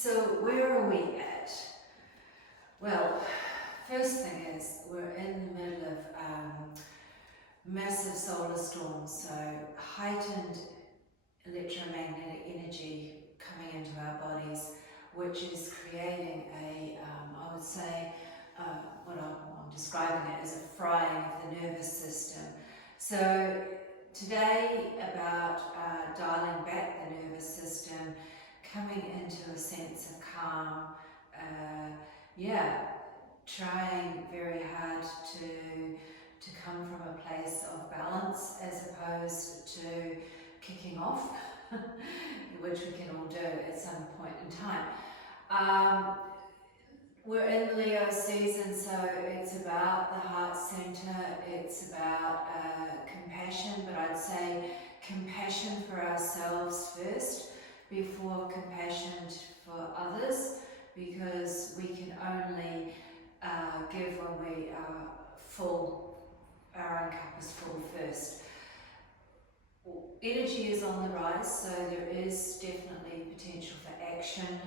So where are we at? Well, first thing is we're in the middle of massive solar storms, so heightened electromagnetic energy coming into our bodies, which is creating a, I would say, what I'm describing it as a frying of the nervous system. So today about dialing back the nervous system, coming into a sense of calm, trying very hard to come from a place of balance as opposed to kicking off, which we can all do at some point in time. We're in Leo season, so it's about the heart center, it's about compassion, but I'd say compassion for ourselves first before compassion for others, because we can only give when we are full, our own cup is full first. Energy is on the rise, so there is definitely potential for action,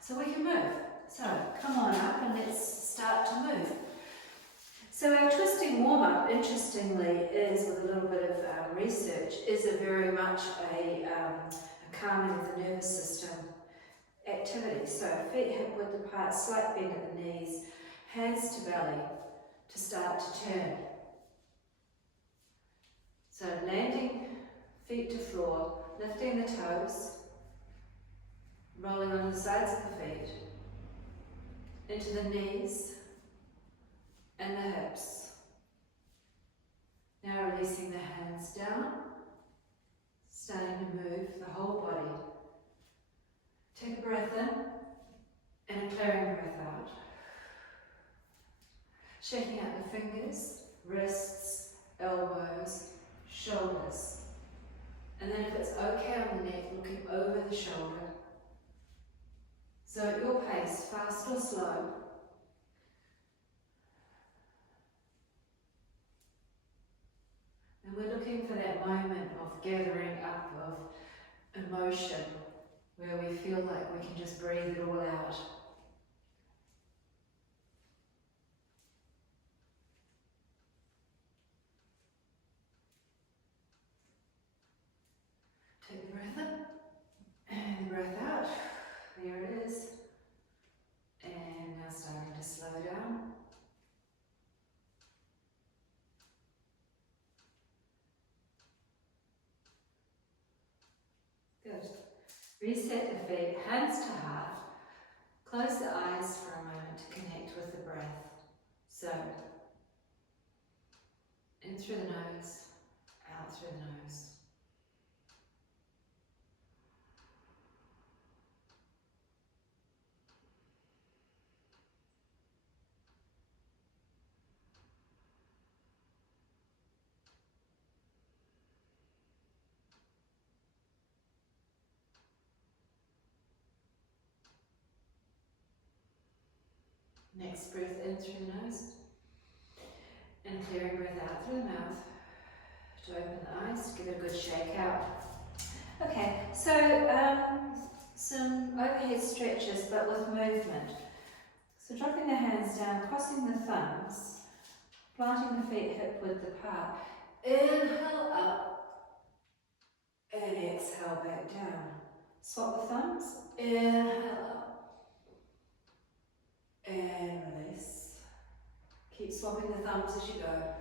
so we can move. So come on up and let's start to move. So our twisting warm-up, interestingly, is with a little bit of research, is a very much a calming of the nervous system activity. So feet hip width apart, slight bend at the knees, hands to belly to start to turn. So landing, feet to floor, lifting the toes, rolling on the sides of the feet, into the knees and the hips. Now releasing the hands down, starting to move the whole body. Take a breath in and a clearing breath out. Shaking out the fingers, wrists, elbows, shoulders. And then if it's okay on the neck, looking over the shoulder. So at your pace, fast or slow. And we're looking for that moment of gathering up of emotion where we feel like we can just breathe it all out. Take the breath in and the breath out. There it is. And now starting to slow down. Good. Reset the feet, hands to heart. Close the eyes for a moment to connect with the breath. So, in through the nose, out through the nose. Next breath in through the nose. And a clearing breath out through the mouth to open the eyes, to give it a good shake out. Okay, so some overhead stretches but with movement. So dropping the hands down, crossing the thumbs, planting the feet hip width apart. Inhale up and exhale back down. Swap the thumbs, inhale up and release. Keep swapping the thumbs as you go.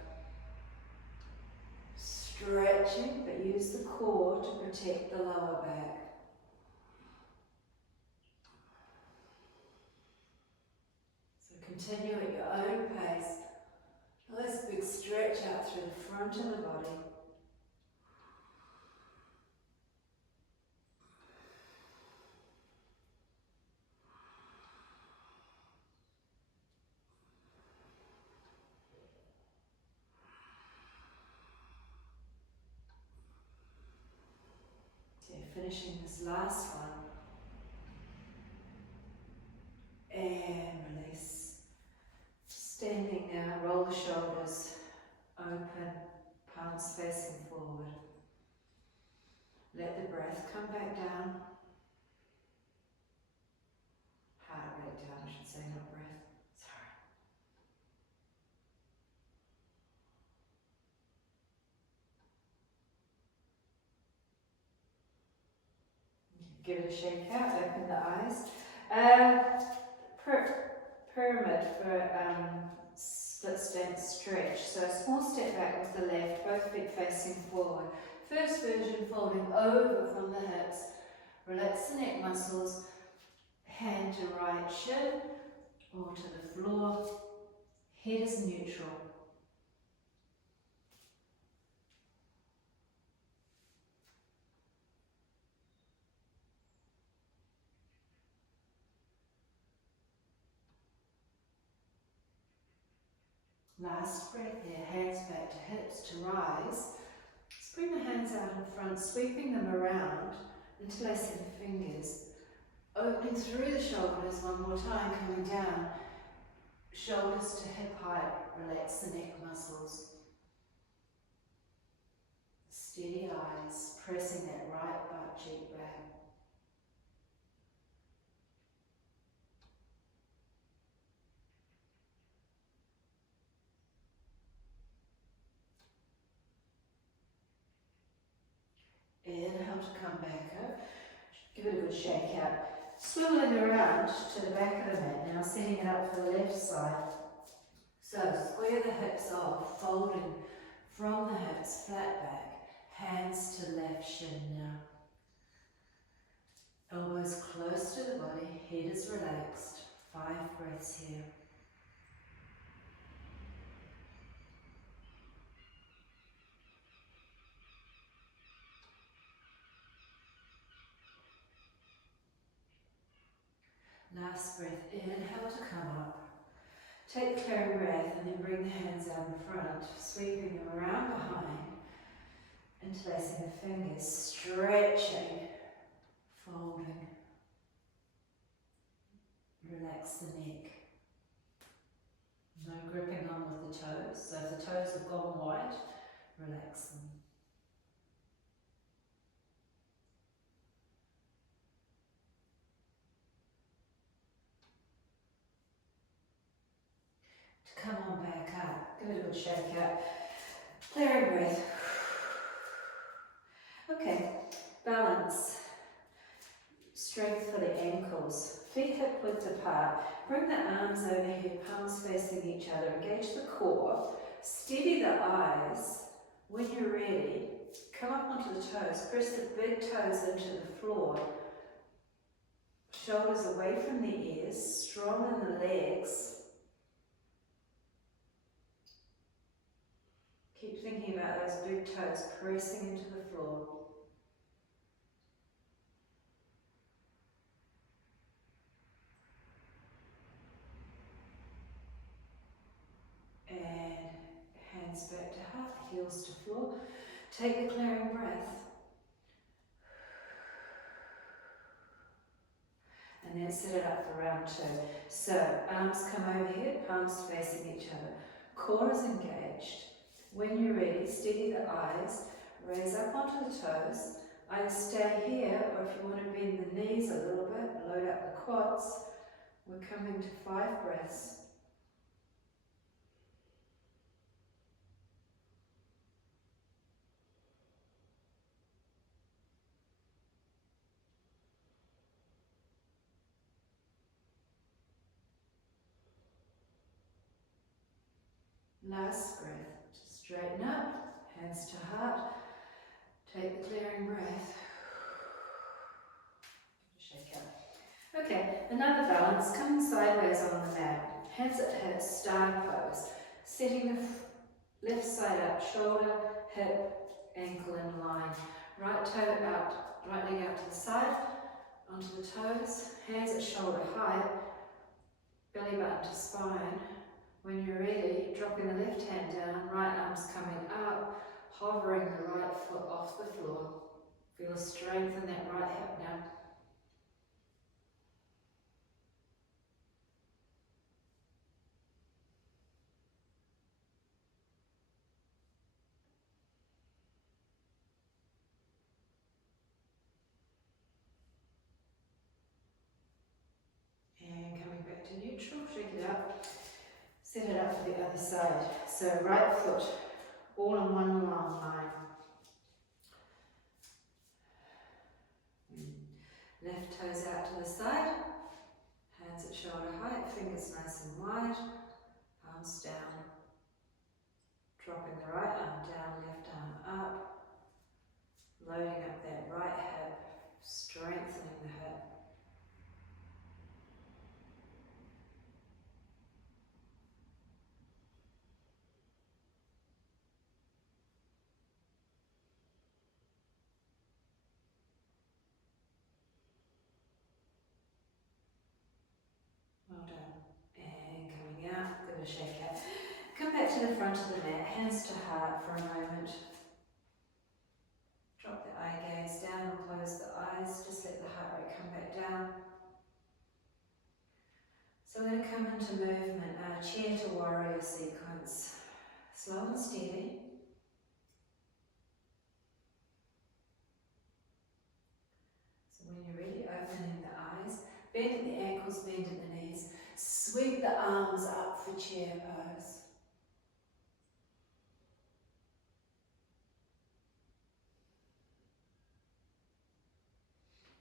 Stretching, but use the core to protect the lower back. So continue at your own pace. Nice big stretch out through the front of the body. Finishing this last one. And release. Standing now, roll the shoulders, open, palms facing forward. Let the breath come back down. Give it a shake out, open the eyes. Pyramid for split stance stretch. So a small step back with the left, both feet facing forward. First version, folding over from the hips. Relax the neck muscles. Hand to right shin or to the floor. Head is neutral. Last breath here, hands back to hips to rise. Let's bring the hands out in front, sweeping them around, interlacing the fingers. Opening through the shoulders one more time, coming down. Shoulders to hip height, relax the neck muscles. Steady eyes, pressing that right butt cheek back. Inhale to come back up. Give it a good shake out. Swiveling around to the back of the mat now, setting it up for the left side. So square the hips off, folding from the hips, flat back, hands to left shin now. Elbows close to the body, head is relaxed. 5 breaths here. Last breath, inhale to come up. Take the clearing breath and then bring the hands out in front, sweeping them around behind, interlacing the fingers, stretching, folding. Relax the neck. No gripping on with the toes, so if the toes have gone white, relax them. To come on back up, give it a good shake out. Clearing breath. Okay, balance. Strength for the ankles. Feet hip width apart. Bring the arms overhead, palms facing each other. Engage the core. Steady the eyes. When you're ready, come up onto the toes. Press the big toes into the floor. Shoulders away from the ears. Strong in the legs. Keep thinking about those big toes pressing into the floor. And hands back to heart, heels to floor. Take the clearing breath. And then set it up for round 2. So arms come over here, palms facing each other. Core is engaged. When you're ready, steady the eyes, raise up onto the toes. Either stay here, or if you want to bend the knees a little bit, load up the quads. We're coming to 5 breaths. Last breath. Straighten up, hands to heart. Take the clearing breath. Shake out. Okay, another balance, coming sideways on the mat. Hands at hips, star pose. Setting the left side up, shoulder, hip, ankle in line. Right toe out, right leg out to the side, onto the toes. Hands at shoulder height, belly button to spine. When you're ready, dropping the left hand down, right arm's coming up, hovering the right foot off the floor. Feel strength in that right hip now. And coming back to neutral, shake it up. Set it up for the other side. So right foot all in one long line. Left toes out to the side, hands at shoulder height, fingers nice and wide, palms down. Dropping the right arm down, left arm up, loading up that right hip, strengthening the hip. Well done. And coming out, give it a shake out. Come back to the front of the mat, hands to heart for a moment. Drop the eye gaze down and close the eyes. Just let the heart rate come back down. So we're going to come into movement, our chair to warrior sequence. Slow and steady. So when you're ready, opening the eyes, bend at the ankles, bend at the knees. Sweep the arms up for chair pose.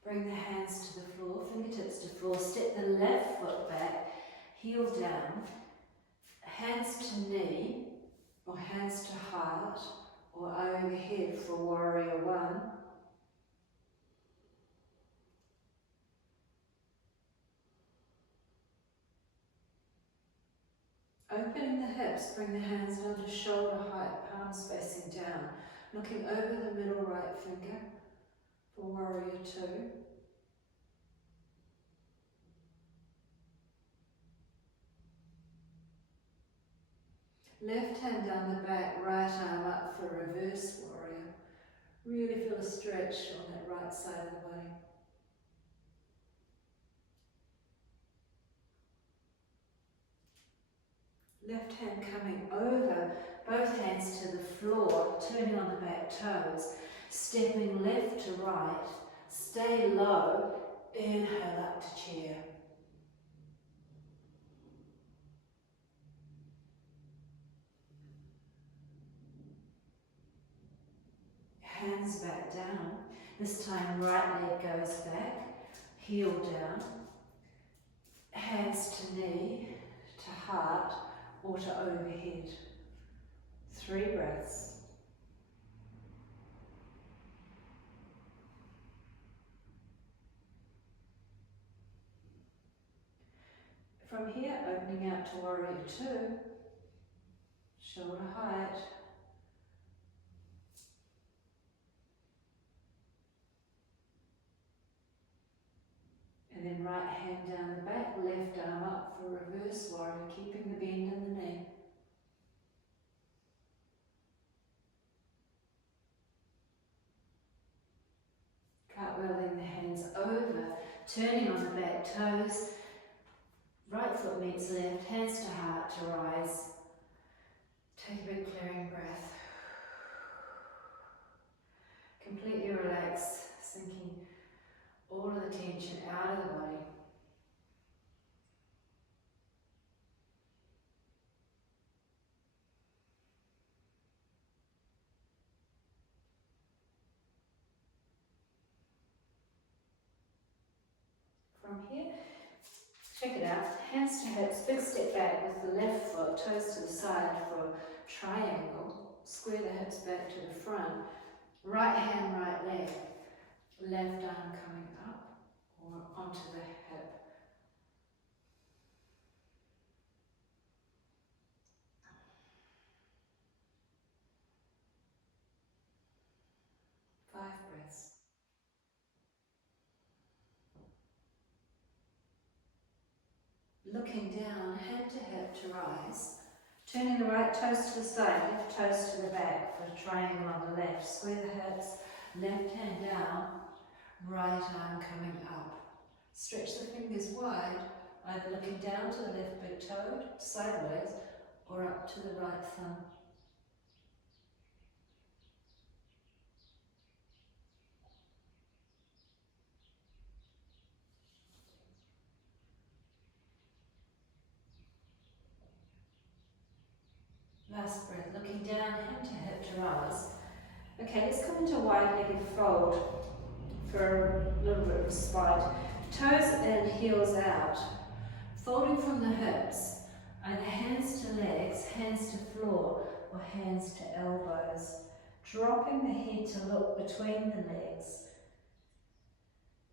Bring the hands to the floor, fingertips to floor. Step the left foot back, heel down. Hands to knee, or hands to heart, or overhead for warrior one. Opening the hips, bring the hands down to shoulder height, palms facing down. Looking over the middle right finger for warrior two. Left hand down the back, right arm up for reverse warrior. Really feel a stretch on that right side of the body. Left hand coming over, both hands to the floor, turning on the back toes, stepping left to right, stay low, inhale up to chair. Hands back down, this time right leg goes back, heel down, hands to knee, to heart, or to overhead. 3 breaths. From here, opening out to warrior two, shoulder height. And then right hand down the back, left arm up for reverse warrior, keeping the bend in the knee. Cartwheeling the hands over, turning on the back toes. Right foot meets left, hands to heart to rise. Take a big clearing breath. Completely relax, sinking all of the tension out of the body. From here, check it out, hands to hips, big step back with the left foot, toes to the side for triangle. Square the hips back to the front. Right hand, right leg. Left arm coming up or onto the hip. Five breaths. Looking down, hand to hip to rise. Turning the right toes to the side, left toes to the back for a triangle on the left. Square the hips, left hand down, right arm coming up. Stretch the fingers wide, either looking down to the left big toe, sideways, or up to the right thumb. Last breath, looking down, hand to hip to rise. Okay, let's come into wide-legged fold. for a little bit of respite. Toes in, heels out. Folding from the hips, either hands to legs, hands to floor, or hands to elbows. Dropping the head to look between the legs.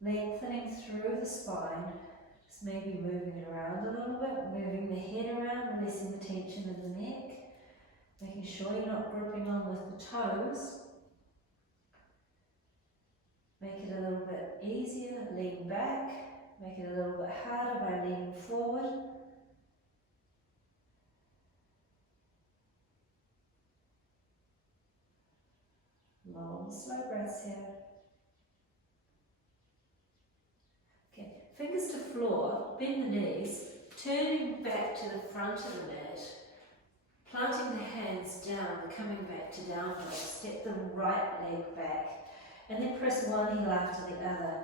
Lengthening through the spine. Just maybe moving it around a little bit, moving the head around, releasing the tension in the neck. Making sure you're not gripping on with the toes. Make it a little bit easier, lean back. Make it a little bit harder by leaning forward. Long, slow breaths here. Okay, fingers to floor, bend the knees, turning back to the front of the mat, planting the hands down, coming back to down dog. Step the right leg back, and then press one heel after the other,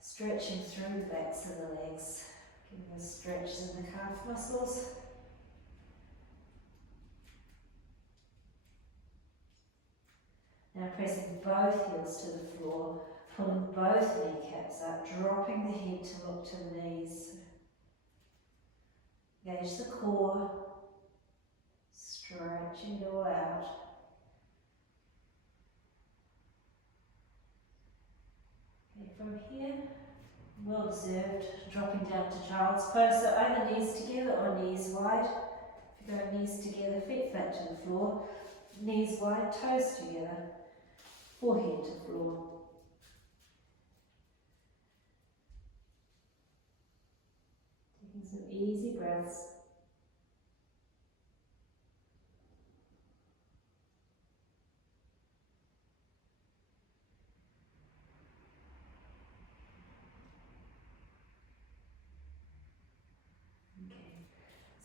stretching through the backs of the legs, giving those stretches in the calf muscles. Now pressing both heels to the floor, pulling both kneecaps up, dropping the head to look to the knees. Engage the core, stretching it all out. Okay, from here, well deserved, dropping down to child's pose, so either knees together or knees wide. If you go knees together, feet flat to the floor, knees wide, toes together, forehead to floor. Taking some easy breaths.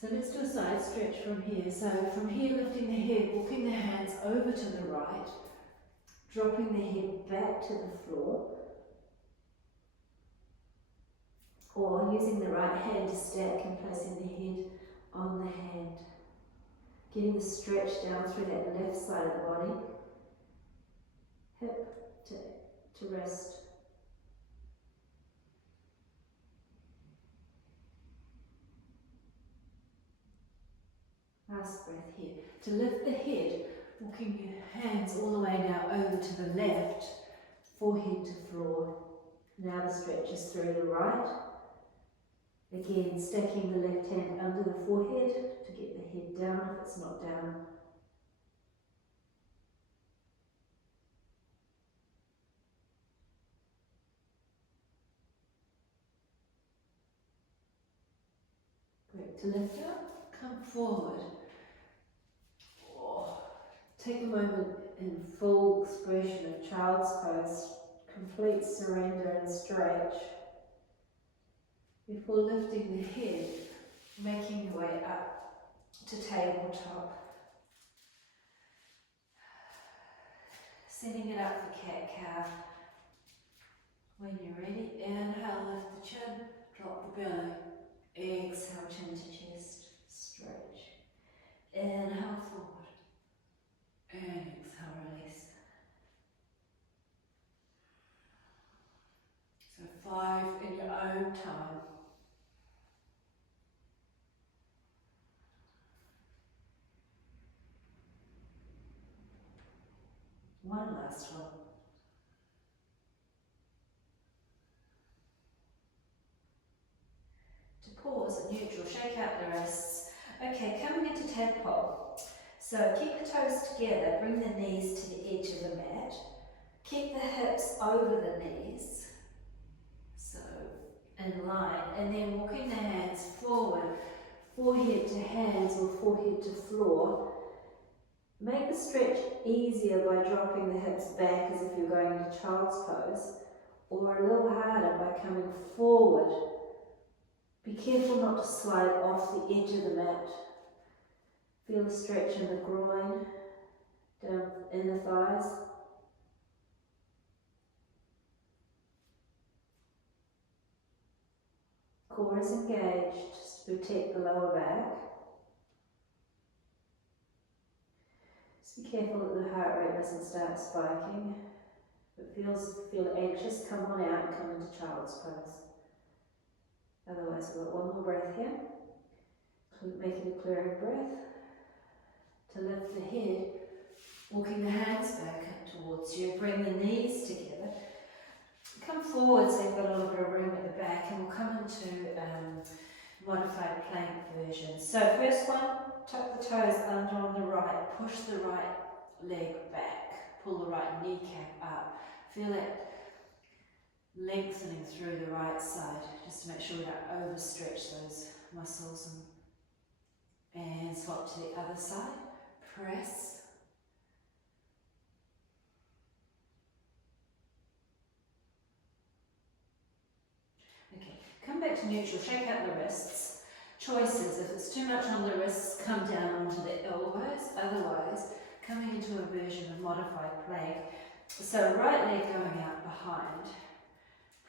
So let's do a side stretch from here. So from here, lifting the head, walking the hands over to the right, dropping the head back to the floor, or using the right hand to stack and placing the head on the hand. Getting the stretch down through that left side of the body, hip to wrist. Last breath here. To lift the head, walking your hands all the way now over to the left, forehead to floor. Now the stretch is through the right. Again, stacking the left hand under the forehead to get the head down if it's not down. Great. To lift up, come forward. Take a moment in full expression of child's pose, complete surrender and stretch. Before lifting the head, making your way up to tabletop. Setting it up for cat-cow. When you're ready, inhale, lift the chin, drop the belly. Exhale, chin to chest, stretch. Inhale, forward. And exhale, release. So 5 in your own time. One last one. To pause at neutral, shake out the wrists. Okay, coming into tadpole. So keep the toes together, bring the knees to the edge of the mat. Keep the hips over the knees. So in line, and then walking the hands forward, forehead to hands or forehead to floor. Make the stretch easier by dropping the hips back as if you're going into child's pose, or a little harder by coming forward. Be careful not to slide off the edge of the mat. Feel the stretch in the groin, down in the thighs. Core is engaged, just to protect the lower back. Just be careful that the heart rate doesn't start spiking. If it feel anxious, come on out and come into child's pose. Otherwise, we've got one more breath here. Making a clearing breath. To lift the head, walking the hands back towards you. Bring the knees together. Come forward so you've got a little bit of room at the back, and we'll come into modified plank version. So first one, tuck the toes under on the right, push the right leg back, pull the right kneecap up. Feel it lengthening through the right side, just to make sure we don't overstretch those muscles. And swap to the other side, press. Okay, come back to neutral, shake out the wrists. Choices, if it's too much on the wrists, come down onto the elbows, otherwise coming into a version of modified plank. So right leg going out behind,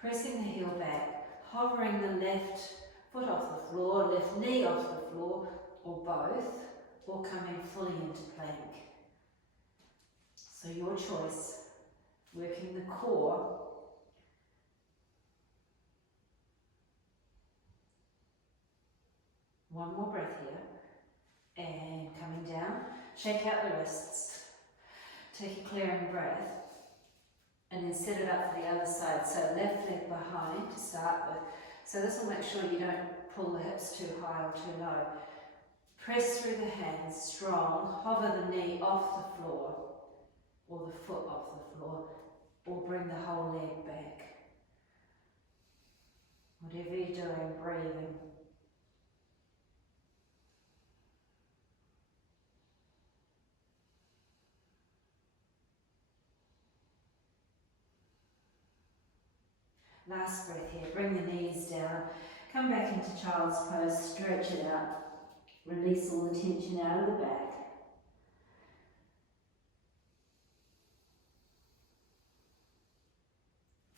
pressing the heel back, hovering the left foot off the floor, left knee off the floor, or both, or coming fully into plank. So your choice, working the core. One more breath here, and coming down, shake out the wrists, take a clearing breath, and then set it up for the other side. So left leg behind to start with. So this will make sure you don't pull the hips too high or too low. Press through the hands, strong, hover the knee off the floor, or the foot off the floor, or bring the whole leg back. Whatever you're doing, breathing. Last breath here, bring the knees down, come back into child's pose, stretch it out. Release all the tension out of the back.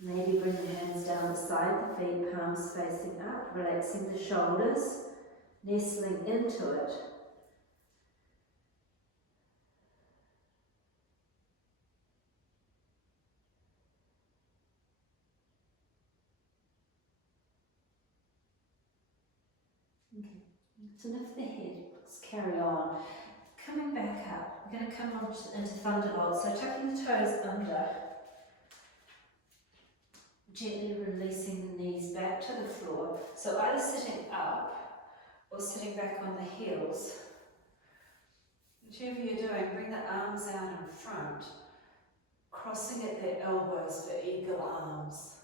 Maybe bring the hands down beside the feet, palms facing up, relaxing the shoulders, nestling into it. Okay, so lift the head, let's carry on. Coming back up, we're going to come on into Thunderbolt, so tucking the toes under, gently releasing the knees back to the floor. So either sitting up or sitting back on the heels. Whichever you're doing, bring the arms out in front, crossing at the elbows for eagle arms.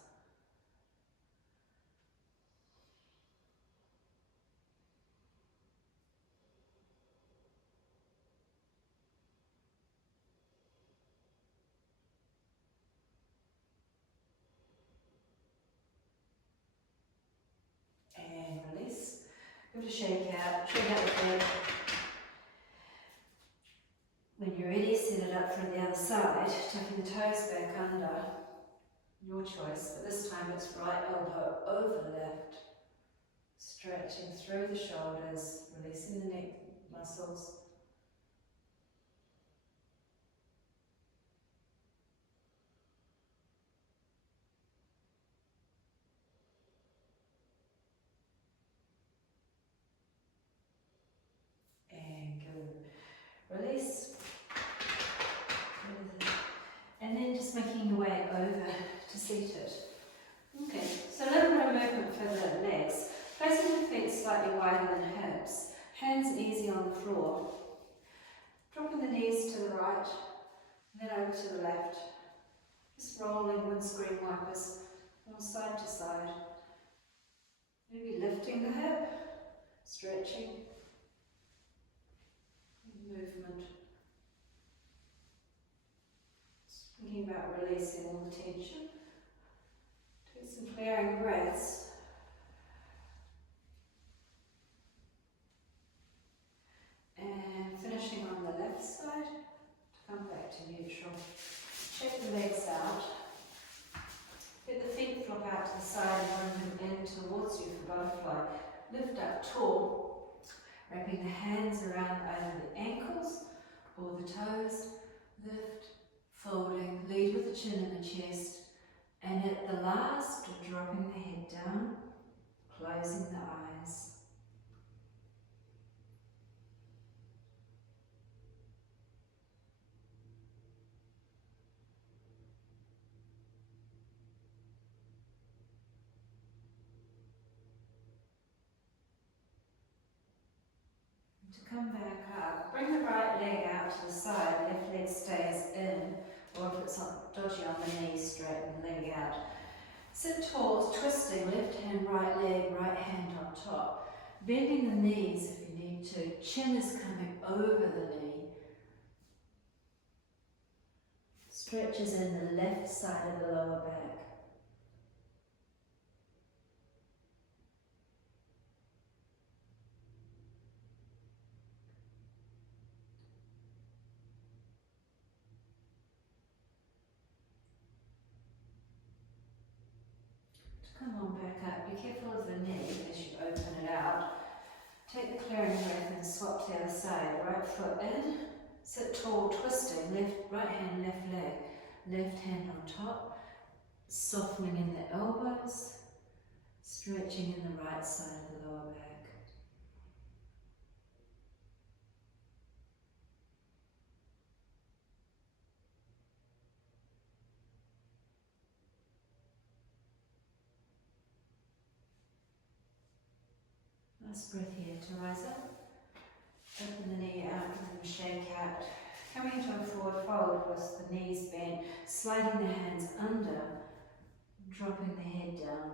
And release. Give it a shake out the head. When you're ready, set it up from the other side, tucking the toes back under. Your choice, but this time it's right elbow over left. Stretching through the shoulders, releasing the neck muscles. And go. Release. And then just making your way over to seated. Okay, so a little bit of movement for the legs. Placing the feet slightly wider than hips. Hands easy on the floor. Dropping the knees to the right, and then over to the left. Just rolling windscreen wipers from side to side. Maybe lifting the hip, stretching, movement. Thinking about releasing all the tension. Take some clearing breaths. And finishing on the left side, to come back to neutral. Shake the legs out. Let the feet flop out to the side and bring them in towards you for butterfly. Lift up tall, wrapping the hands around either the ankles or the toes. Lift, folding, lead with the chin in the chest, and at the last, dropping the head down, closing the eyes. To come back up, bring the right leg out to the side, left leg stays in, or if it's dodgy on the knee, straighten the leg out. Sit tall, twisting, left hand, right leg, right hand on top. Bending the knees if you need to. Chin is coming over the knee. Stretches in the left side of the lower back. To come on back up, be careful of the knee as you open it out. Take the clearing breath and swap to the other side. Right foot in, sit tall, twisting, right hand, left leg, left hand on top, softening in the elbows, stretching in the right side of the lower back. Last breath here to rise up, open the knee out and then shake out. Coming into a forward fold with the knees bent, sliding the hands under, dropping the head down.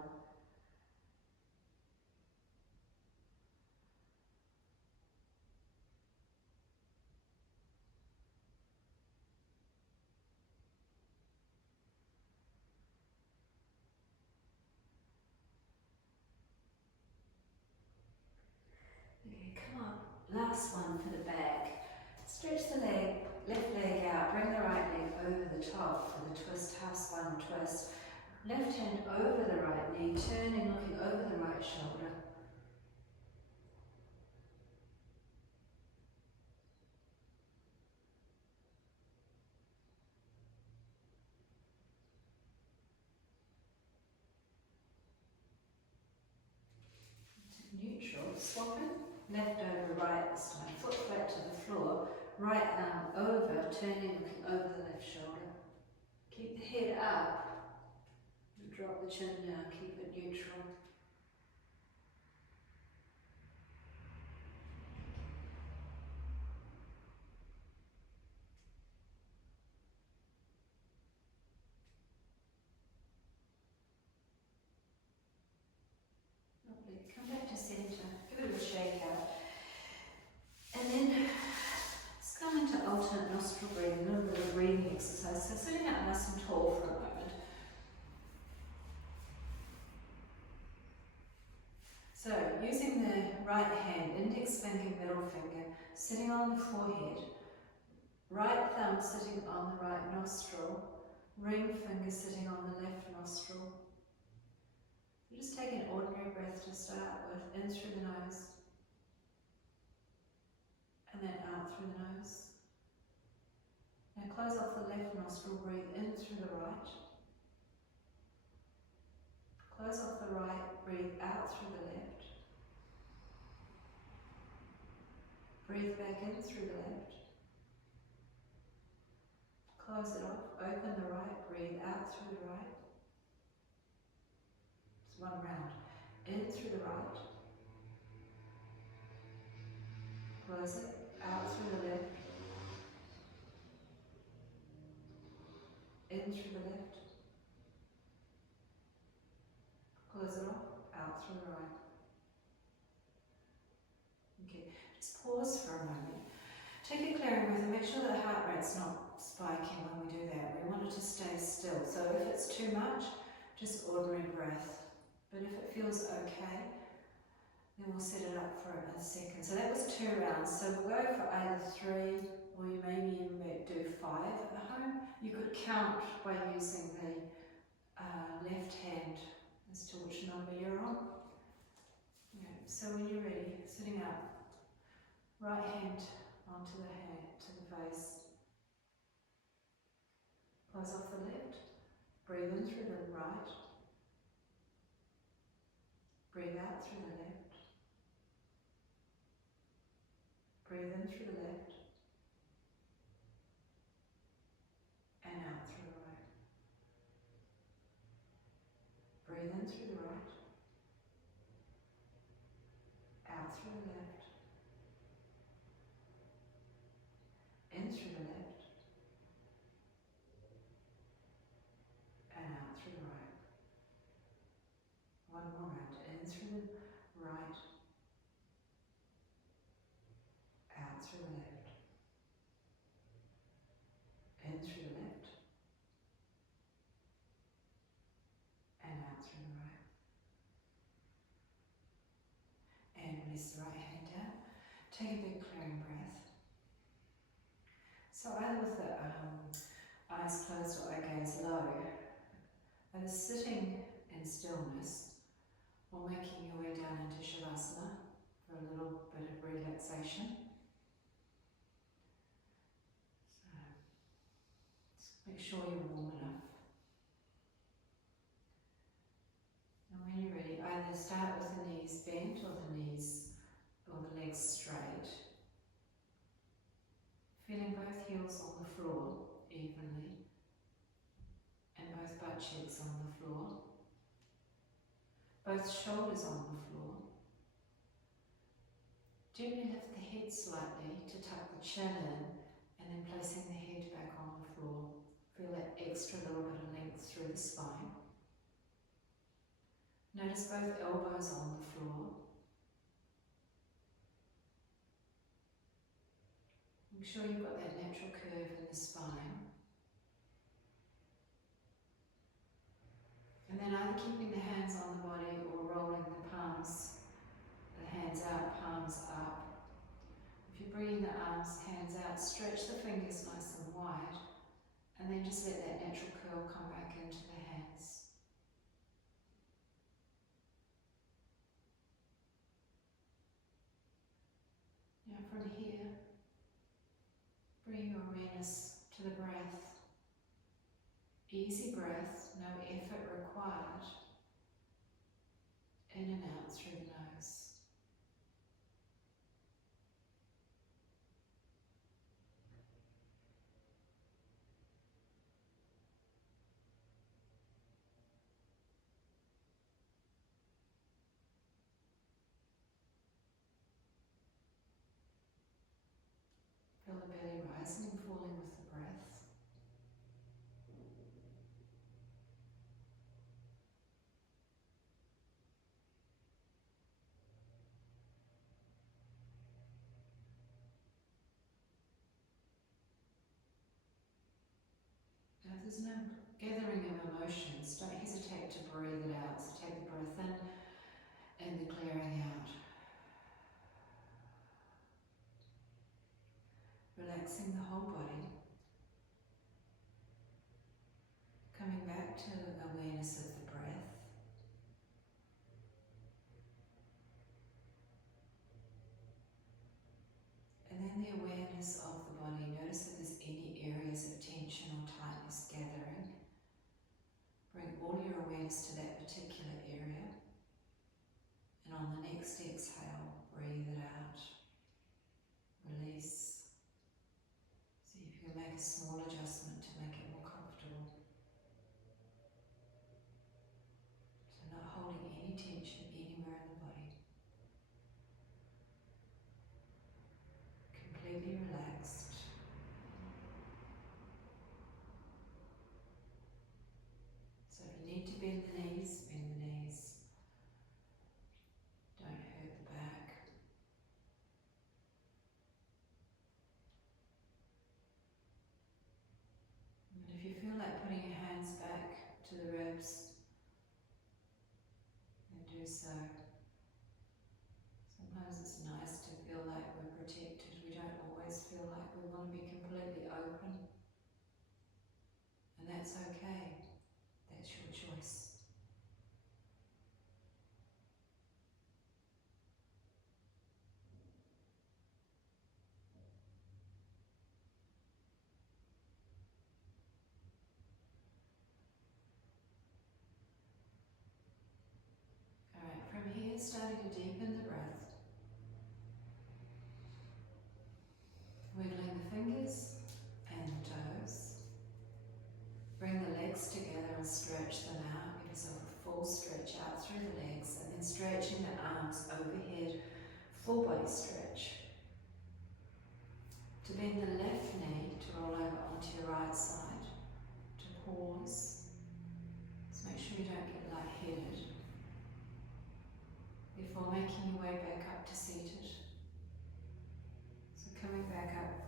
Okay, come up. Last one for the back. Stretch the leg, left leg out, bring the right leg over the top for the twist, half spinal twist. Left hand over the right knee, turning, looking over the right shoulder. Neutral, swapping, left over right this time, foot flat to the floor, right arm over, turning, looking over the left shoulder. Keep the head up, drop the chin down, keep it neutral. Lovely, come back to centre, give it a shake out. And then let's come into alternate nostril breathing, a little bit of breathing exercise. So sitting up nice and tall for a moment. So using the right hand, index finger, middle finger, sitting on the forehead, right thumb sitting on the right nostril, ring finger sitting on the left nostril. You just take an ordinary breath to start with, in through the nose, and then out through the nose. Now close off the left nostril, breathe in through the right. Close off the right, breathe out through the left. Breathe back in through the left. Close it off, open the right, breathe out through the right. It's one round. In through the right. Close it, out through the left. In through the left. Close it off, out through the right. Okay, just pause for a moment. Take a clearing breath and make sure that the heart rate's not spiking when we do that. We want it to stay still. So if it's too much, just ordinary breath. But if it feels okay, then we'll set it up for a second. So that was 2 rounds. So we'll go for either 3 or you maybe even do 5 at home. You could count by using the left hand as to which number you're on. Yeah. So when you're ready, sitting up, right hand onto the hand, to the face. Close off the left. Breathe in through the right. Breathe out through the left. Breathe in through the left. And out through the right. Breathe in through the right. Out through the left. In through the left. And out through the right. One more round. In through the right. Out through the left. In through the left. And out through the right. And release the right hand down. Take a big clearing breath. So either with the eyes closed or eye gaze low, either sitting in stillness or making your way down into Shavasana for a little bit of relaxation. So just make sure you're warm enough. And when you're ready, either start with the knees bent or the legs straight. Feeling both heels on the floor evenly and both butt cheeks on the floor. Both shoulders on the floor. Gently lift the head slightly to tuck the chin in and then placing the head back on the floor. Feel that extra little bit of length through the spine. Notice both elbows on the floor. Make sure you've got that natural curve in the spine. And then either keeping the hands on the body or rolling the palms, the hands out, palms up. If you're bringing the arms, hands out, stretch the fingers nice and wide, and then just let that natural curl come back into the hands. Now from here, bring your awareness to the breath. Easy breath, no effort required. In and out through the nose. Feel the belly rising and falling with the breath. Now, if there's no gathering of emotions, don't hesitate to breathe it out. So take the breath in and the clearing out. Relaxing the whole body. Coming back to awareness of the breath. And then the awareness of the body. Notice if there's any areas of tension or tightness gathering. Bring all your awareness to that particular area. And on the next exhale, breathe it out. Release. See if you can make a small adjustment to make it more comfortable. So not holding any tension anywhere in the body. Completely relaxed. So if you need to bend the knees, bend the knees. Don't hurt the back. And if you feel like putting your hands back to the ribs, then do so. Sometimes it's nice to feel like we're protected. We don't always feel like we want to be completely open. And that's okay. That's your choice. you're starting to deepen the breath. Wiggling the fingers and the toes. Bring the legs together and stretch them out. Give yourself a full stretch out through the legs, and then stretching the arms overhead, full body stretch. To bend the left knee to roll over onto your right side. To pause. Just make sure you don't get lightheaded before making your way back up to seated. So coming back up,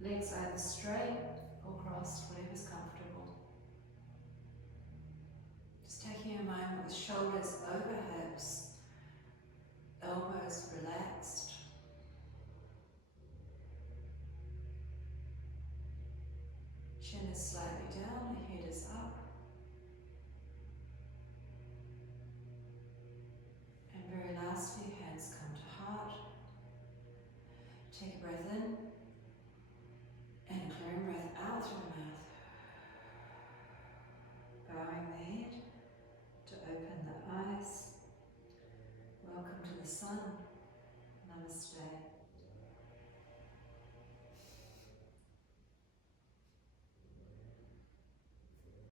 legs either straight or crossed, whatever's comfortable. Just taking a moment with shoulders over hips, elbows relaxed. Chin is slightly down, the head is up. And very lastly, hands come to heart. Take a breath in and a clearing breath out through the mouth. Bowing the head to open the eyes. Welcome to the sun. Namaste.